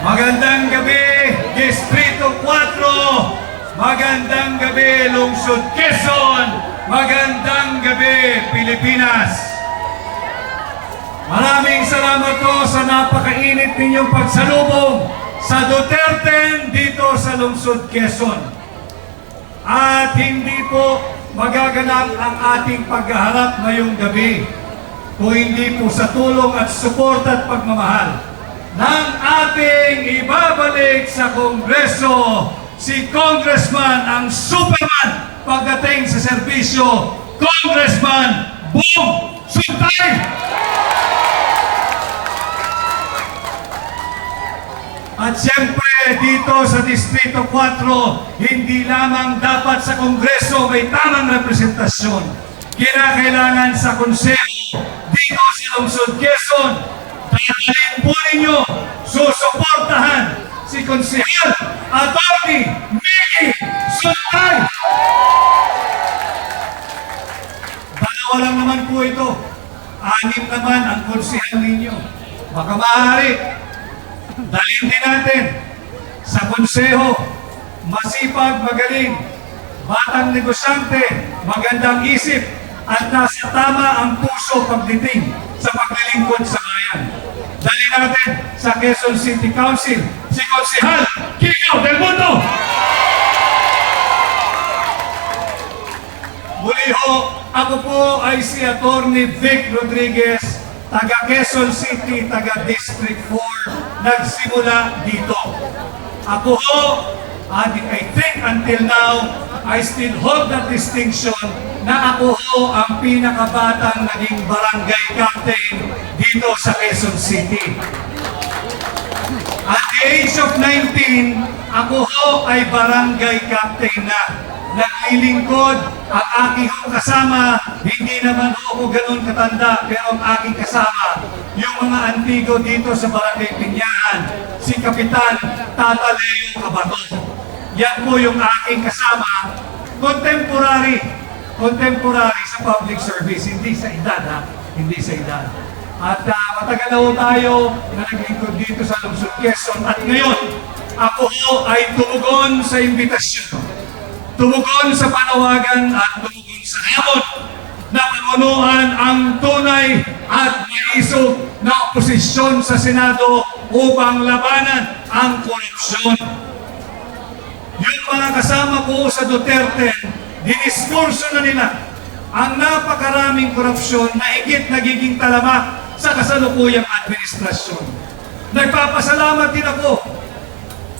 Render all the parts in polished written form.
Magandang gabi, Distrito 4. Magandang gabi, Lungsod Quezon. Magandang gabi, Pilipinas. Maraming salamat po sa napakainit ninyong pagsalubong sa Duterte dito sa Lungsod Quezon. At hindi po magaganap ang ating paghaharap ngayong gabi kung hindi po sa tulong at suporta at pagmamahal ng ating ibabalik sa Kongreso, si Congressman, ang Superman pagdating sa serbisyo, Congressman Bong Suntay! At siyempre dito sa Distrito 4, hindi lamang dapat sa Kongreso may tamang representasyon. Kinakailangan sa Konseho dito sa Lungsod Quezon, dadalhin po ninyo, susuportahan si Konsehal Atty. Mickey Suntay. Dalawa lang naman po ito. 6 naman ang konsehal ninyo. Baka maaari, dalhin din natin sa Konseho, masipag, magaling, batang negosyante, magandang isip, at nasa tama ang puso pagdating sa paglilingkod sa bayan. Dali natin sa Quezon City Council, si Konsehal Kiko Del Mundo! Muli ho, ako po ay si Atty. Vic Rodriguez, taga Quezon City, taga District 4, nagsimula dito. Ako ho, I think until now, I still hold that distinction na ako ho ang pinakabatang naging barangay captain dito sa Quezon City. At the age of 19, ako ho ay barangay captain na. Naglilingkod ang aking kasama, hindi naman ako ganun katanda, pero ang aking kasama, yung mga antigo dito sa Barangay Pinyahan, si Kapitan Tata Leo Cabato. Yan po yung aking kasama, contemporary sa public service, hindi sa edad ha, hindi sa edad. At matagal na ho tayo na naglingkod dito sa Lungsod Quezon at ngayon, ako ho ay tumugon sa imbitasyon. Tumugon sa panawagan at tumugon sa hamon na pamunuan ang tunay at maisog na oposisyon sa Senado upang labanan ang korupsyon. Yung mga kasama ko sa Duterte, diniskurso na nila ang napakaraming korupsyon na higit nagiging talamak sa kasalukuyang administrasyon. Nagpapasalamat din ako.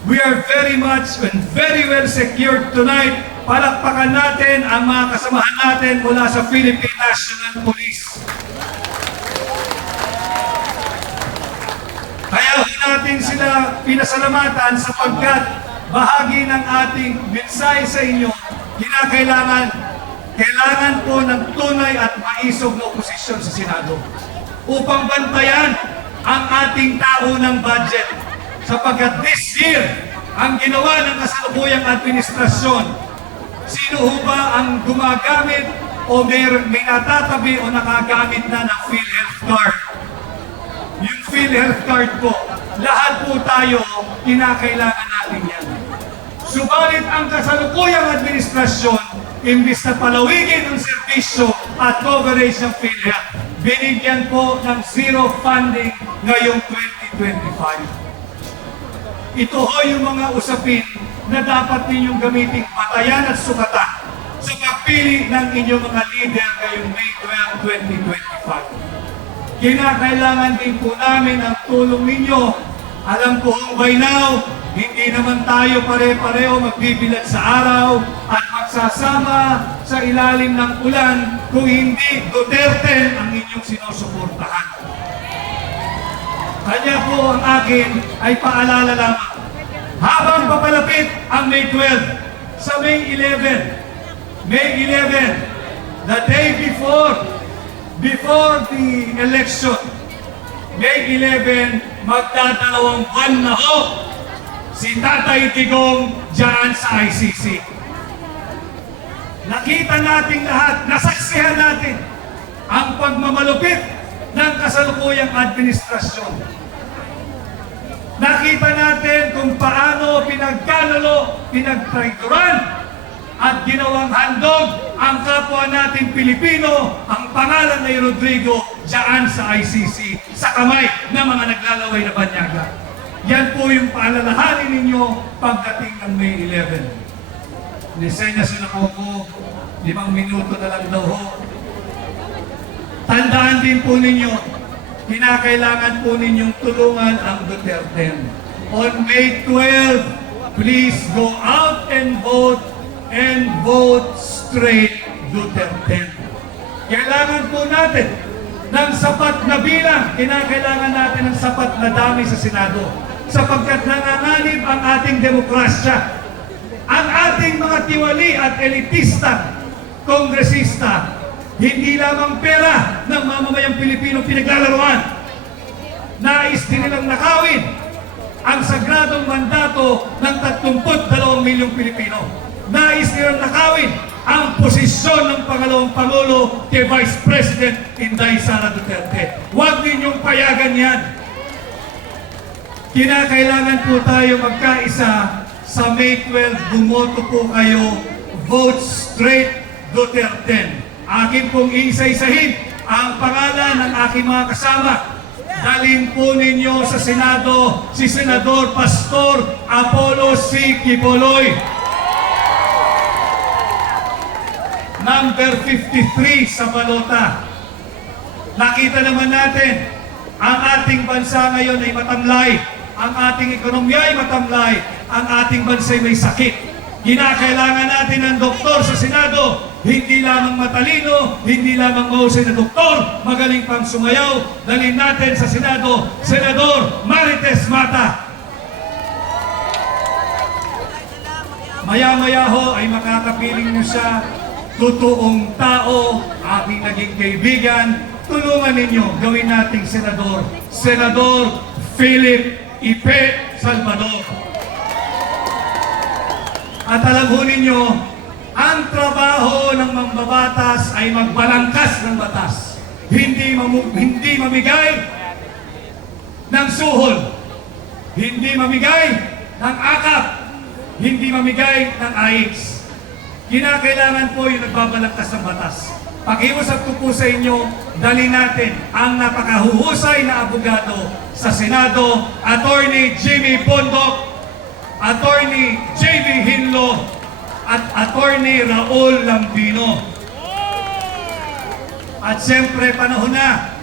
We are very much and very well secured tonight. Palakpakan natin ang mga kasamahan natin mula sa Philippine National Police. Kaya natin sila pinasalamatan sapagkat bahagi ng ating mensahe sa inyo, kailangan po ng tunay at maisog na oposisyon sa Senado upang bantayan ang ating tao ng budget. Sapagkat this year, ang ginawa ng kasalukuyang administrasyon, sino ho ba ang gumagamit o may natatabi o nakagamit na ng PhilHealth card? Yung PhilHealth card po, lahat po tayo, kinakailangan natin yan. Subalit ang kasalukuyang administrasyon, imbis na palawigin ang serbisyo at coverage ng PhilHealth, binigyan po ng zero funding ngayong 2025. Ito ho yung mga usapin na dapat ninyong gamiting patayan at sukatan sa pagpili ng inyong mga leader ngayong May 12, 2025. Kinakailangan din po namin ang tulong ninyo. Alam ko by now, hindi naman tayo pare-pareho magbibilad sa araw at magsasama sa ilalim ng ulan kung hindi Duterte ang inyong sinusuportahan. Kanya po ang akin ay paalala lamang. Habang papalapit ang May 12, sa May 11, the day before the election, May 11, magdadalawang buwan na ho si Tatay Digong dyan sa ICC. Nakita natin lahat, nasaksihan natin ang pagmamalupit ng kasalukuyang administrasyon. Nakita natin kung paano pinagkanulo, pinagtraituran at ginawang handog ang kapwa nating Pilipino, ang pangalan ni Rodrigo dyan sa ICC, sa kamay ng mga naglalaway na banyaga. Yan po yung paalalahanin ninyo pagdating ng May 11. Nisenyas na ako, 5 minuto na lang daw ho. Tandaan din po ninyo, kinakailangan po ninyong tulungan ang Duterte. On May 12, please go out and vote straight Duterte. Kailangan po natin ng sapat na bilang, kinakailangan natin ng sapat na dami sa Senado sapagkat nanganganib ang ating demokrasya. Ang ating mga tiwali at elitista, kongresista, hindi lamang pera ng mamamayang Pilipino pinaglalaroan. Nais din nilang nakawin ang sagradong mandato ng 32 milyong Pilipino. Nais nilang nakawin ang posisyon ng pangalawang Pangulo kay Vice President Inday Sara Duterte. Huwag ninyong payagan yan. Kinakailangan po tayo magkaisa sa May 12. Bumoto po kayo. Vote straight Duterte. Akin pong iisa-isahin ang pangalan ng aking mga kasama. Dalhin po ninyo sa Senado si Senador Pastor Apollo C. Quiboloy. Number 53 sa balota. Nakita naman natin, ang ating bansa ngayon ay matamlay. Ang ating ekonomiya ay matamlay. Ang ating bansa ay may sakit. Kinakailangan natin ng doktor sa Senado. Hindi lamang matalino, hindi lamang mahusay na doktor, magaling pang sumayaw. Dalhin natin sa Senado, Senador Marites Mata. Maya-maya ho ay makakapiling nyo siya. Totoong tao, aking naging kaibigan. Tulungan ninyo, gawin nating Senador, Senador Philip Ipe Salvador. At alam ho ninyo, ang trabaho ng mambabatas ay magbalangkas ng batas. Hindi mamigay ng suhol. Hindi mamigay ng akap. Hindi mamigay ng AIX. Kinakailangan po yung nagbabalangkas ng batas. Pakiusap ko po sa inyo, dali natin ang napakahuhusay na abogado sa Senado, Attorney Jimmy Bondok, Attorney J.B. Hinlo, at Attorney Raul Lambino. At siyempre, panahon na.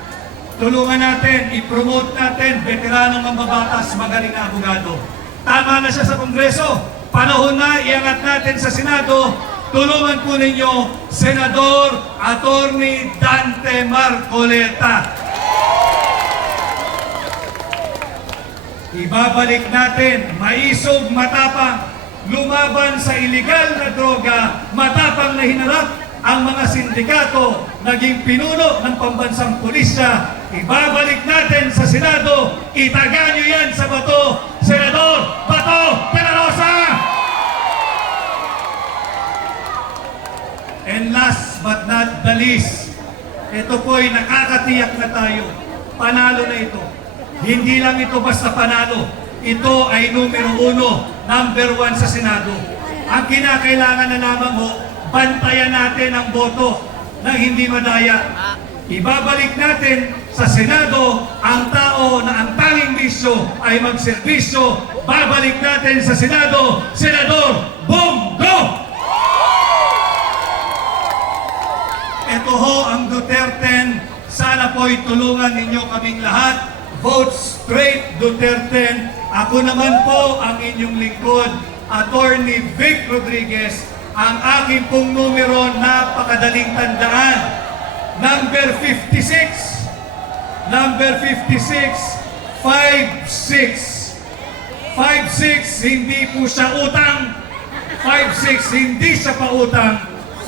Tulungan natin, i-promote natin, veteranong mambabatas, magaling na abogado. Tama na siya sa Kongreso. Panahon na, iangat natin sa Senado. Tulungan po ninyo, Senador Attorney Dante Marcoleta. Ibabalik natin, maisog, matapang, lumaban sa iligal na droga, matapang na hinarap ang mga sindikato, naging pinuno ng pambansang pulisya. Ibabalik natin sa Senado, itaga nyo yan sa Bato, Senador Bato de la Rosa! And last but not the least, ito po'y nakakatiyak na tayo. Panalo na ito. Hindi lang ito basta panalo. Ito ay numero 1, number 1 sa Senado. Ang kinakailangan na lamang ho, bantayan natin ang boto nang hindi madaya. Ibabalik natin sa Senado ang tao na ang tanging bisyo ay magserbisyo. Babalik natin sa Senado, Senador Bongo! Ito ho ang Duterte. Sana po'y tulungan ninyo kaming lahat. Vote straight Duterte. Ako naman po ang inyong lingkod, Attorney Vic Rodriguez. Ang aking pong numero, napakadaling tandaan. Number 56. Number 56, 56. 56, hindi po siya utang. 56, hindi siya pautang.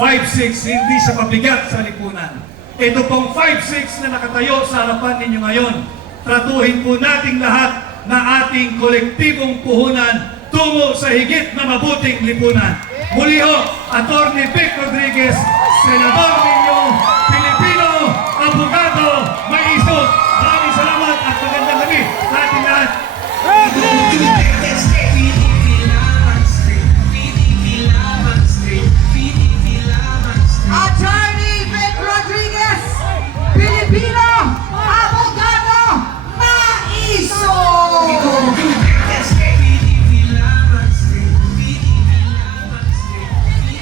5'6", hindi siya pabigat sa lipunan. Ito pong 5'6" na nakatayo sa harapan ninyo ngayon, tratuhin po nating lahat na ating kolektibong puhunan tungo sa higit na mabuting lipunan. Muli ho, Attorney Vic Rodriguez, Senador ninyo,